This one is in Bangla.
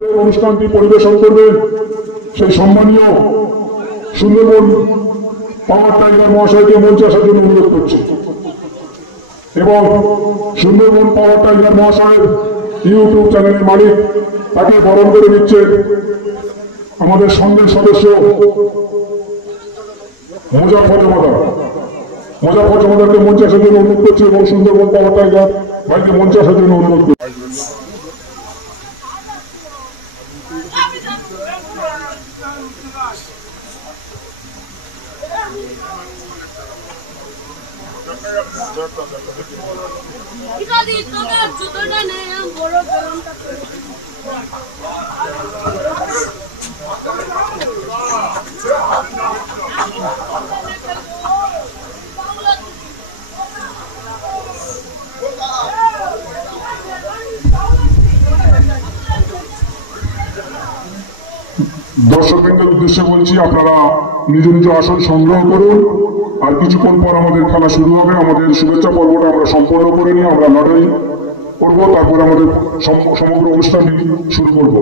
অনুষ্ঠানটি পরিবেশন করবেন সেই সম্মানীয় সুন্দরবন পাওয়ার টাইগার মহাশয়কে মঞ্চে আসার জন্য অনুরোধ করছি এবং সুন্দরবন পাওয়ার টাইগার মহাশয়ের ইউটিউব চ্যানেলের মালিক তাকে বরণ করে নিচ্ছে আমাদের সঙ্গের সদস্য মুজাফর জমাদারকে মঞ্চে আসার জন্য অনুরোধ করছি এবং সুন্দরবন পাওয়ার টাইগার ভাইকে মঞ্চে আসার জন্য অনুরোধ করছি। দর্শকবৃন্দের উদ্দেশ্যে বলছি, আপনারা নিজ নিজ আসন সংগ্রহ করুন। আর কিছুক্ষণ পর আমাদের খেলা শুরু হবে। আমাদের শুভেচ্ছা পর্বটা আমরা সম্পন্ন করে নিয়ে আমরা লড়াই করবো, তারপর আমাদের সমগ্র অনুষ্ঠানটি শুরু করব।